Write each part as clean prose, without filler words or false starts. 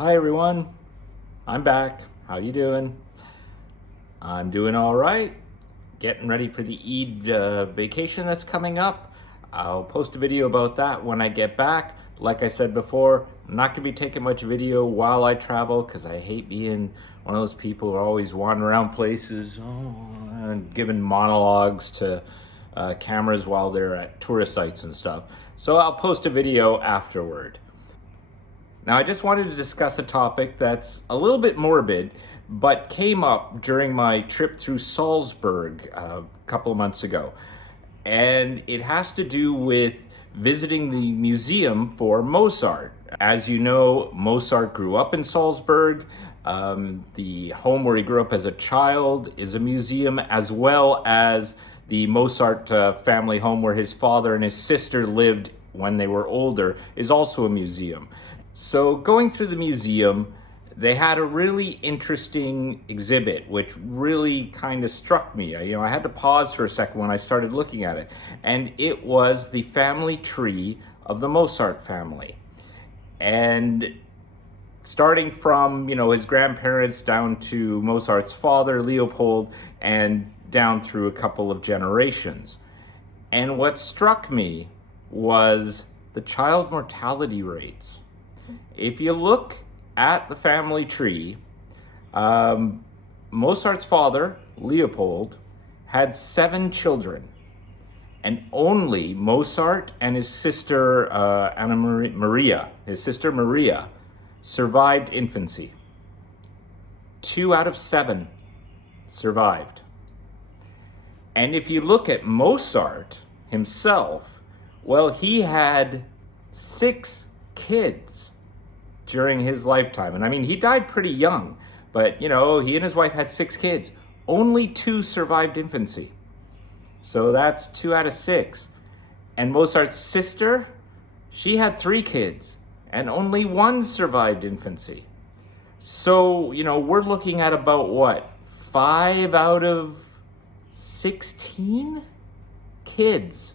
Hi everyone, I'm back. How you doing? I'm doing all right. Getting ready for the Eid vacation that's coming up. I'll post a video about that when I get back. Like I said before, I'm not gonna be taking much video while I travel because I hate being one of those people who are always wandering around places and giving monologues to cameras while they're at tourist sites and stuff. So I'll post a video afterward. Now, I just wanted to discuss a topic that's a little bit morbid, but came up during my trip through Salzburg a couple of months ago. And it has to do with visiting the museum for Mozart. As you know, Mozart grew up in Salzburg. The home where he grew up as a child is a museum, as well as the Mozart family home where his father and his sister lived when they were older is also a museum. So going through the museum, they had a really interesting exhibit, which really kind of struck me. I had to pause for a second when I started looking at it. And it was the family tree of the Mozart family. And starting from, his grandparents down to Mozart's father, Leopold, and down through a couple of generations. And what struck me was the child mortality rates. If you look at the family tree, Mozart's father, Leopold, had 7 children, and only Mozart and his sister Maria, survived infancy. 2 out of 7 survived. And if you look at Mozart himself, well, he had 6 kids during his lifetime. And I mean, he died pretty young, but he and his wife had 6 kids. Only 2 survived infancy. So that's 2 out of 6. And Mozart's sister, she had 3 kids, and only 1 survived infancy. So, we're looking at about 5 out of 16 kids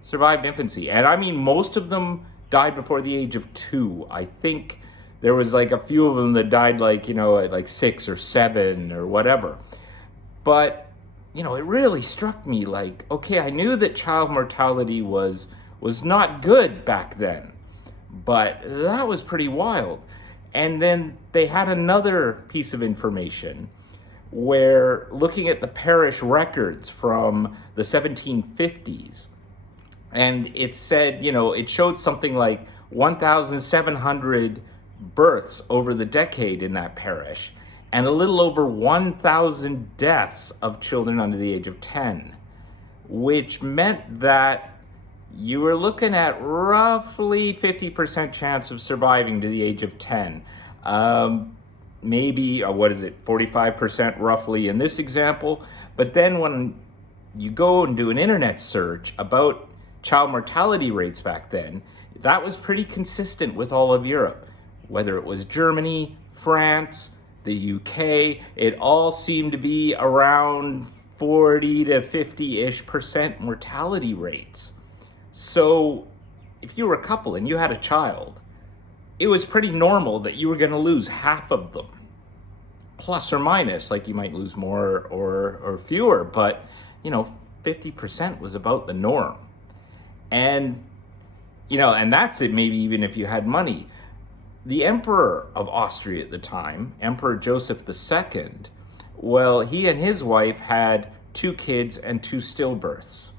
survived infancy. And I mean, most of them died before the age of 2. I think there was a few of them that died at 6 or 7 or whatever. But, it really struck me okay, I knew that child mortality was not good back then, but that was pretty wild. And then they had another piece of information where, looking at the parish records from the 1750s, and it said, it showed something like 1,700 births over the decade in that parish, and a little over 1,000 deaths of children under the age of 10, which meant that you were looking at roughly 50% chance of surviving to the age of 10. Maybe, 45% roughly in this example. But then when you go and do an internet search about child mortality rates back then, that was pretty consistent with all of Europe. Whether it was Germany, France, the UK, it all seemed to be around 40 to 50-ish% mortality rates. So if you were a couple and you had a child, it was pretty normal that you were going to lose half of them. Plus or minus, you might lose more or fewer, but 50% was about the norm. And and that's it, maybe even if you had money. The Emperor of Austria at the time, Emperor Joseph II, well, he and his wife had 2 kids and 2 stillbirths.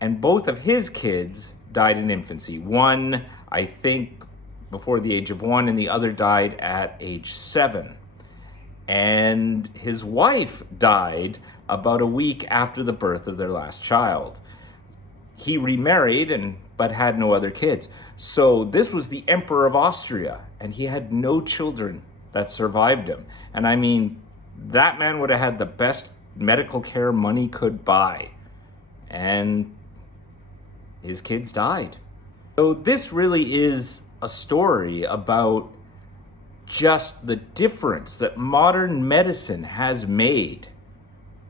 And both of his kids died in infancy. One, I think, before the age of 1, and the other died at age 7. And his wife died about a week after the birth of their last child. He remarried but had no other kids. So this was the Emperor of Austria, and he had no children that survived him. And I mean, that man would have had the best medical care money could buy. And his kids died. So this really is a story about just the difference that modern medicine has made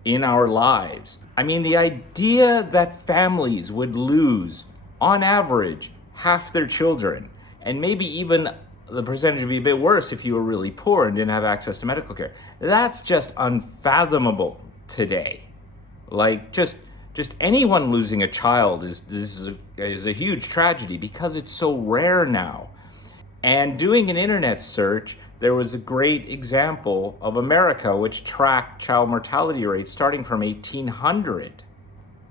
in our lives. I mean, the idea that families would lose, on average, half their children, and maybe even the percentage would be a bit worse if you were really poor and didn't have access to medical care. That's just unfathomable today. Like, just anyone losing a child is a huge tragedy because it's so rare now. And doing an internet search, there was a great example of America which tracked child mortality rates starting from 1800.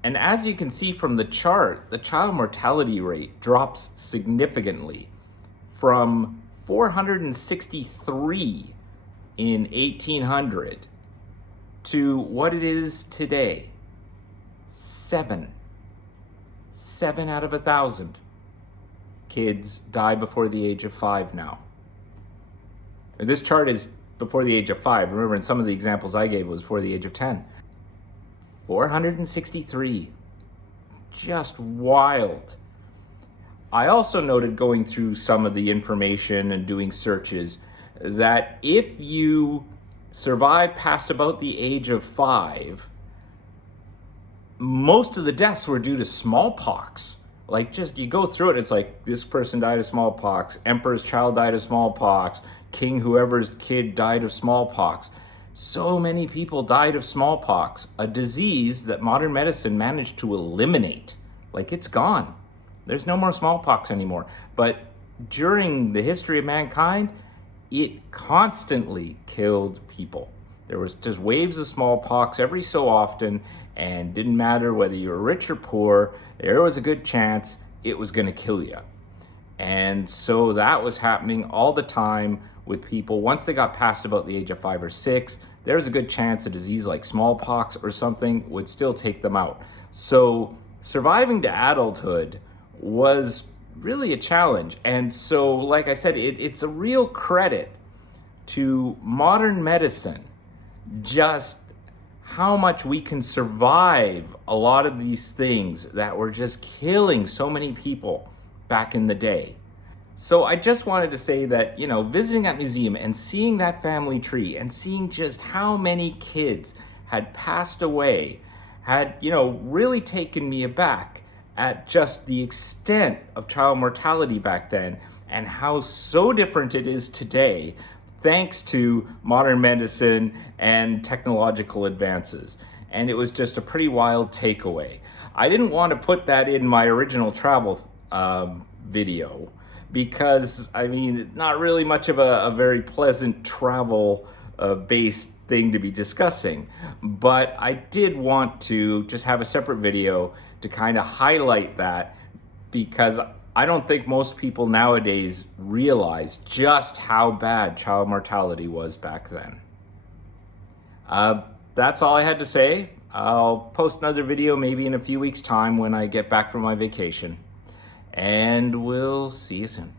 And as you can see from the chart, the child mortality rate drops significantly from 463 in 1800 to what it is today. 7 out of 1,000 kids die before the age of 5 now. This chart is before the age of 5. Remember, in some of the examples I gave, it was before the age of 10. 463. Just wild. I also noted, going through some of the information and doing searches, that if you survive past about the age of 5, most of the deaths were due to smallpox. Like, just, you go through it, it's like, this person died of smallpox, emperor's child died of smallpox, king whoever's kid died of smallpox. So many people died of smallpox, a disease that modern medicine managed to eliminate. Like, it's gone. There's no more smallpox anymore. But during the history of mankind, it constantly killed people. There was just waves of smallpox every so often, and didn't matter whether you were rich or poor, there was a good chance it was going to kill you. And so that was happening all the time with people. Once they got past about the age of 5 or 6, there was a good chance a disease like smallpox or something would still take them out. So surviving to adulthood was really a challenge. And so, like I said, it's a real credit to modern medicine, just how much we can survive a lot of these things that were just killing so many people back in the day. So I just wanted to say that, visiting that museum and seeing that family tree and seeing just how many kids had passed away had, really taken me aback at just the extent of child mortality back then and how so different it is today, thanks to modern medicine and technological advances. And it was just a pretty wild takeaway. I didn't want to put that in my original travel video because, not really much of a very pleasant travel based thing to be discussing. But I did want to just have a separate video to kind of highlight that, because I don't think most people nowadays realize just how bad child mortality was back then. That's all I had to say. I'll post another video maybe in a few weeks' time when I get back from my vacation. And we'll see you soon.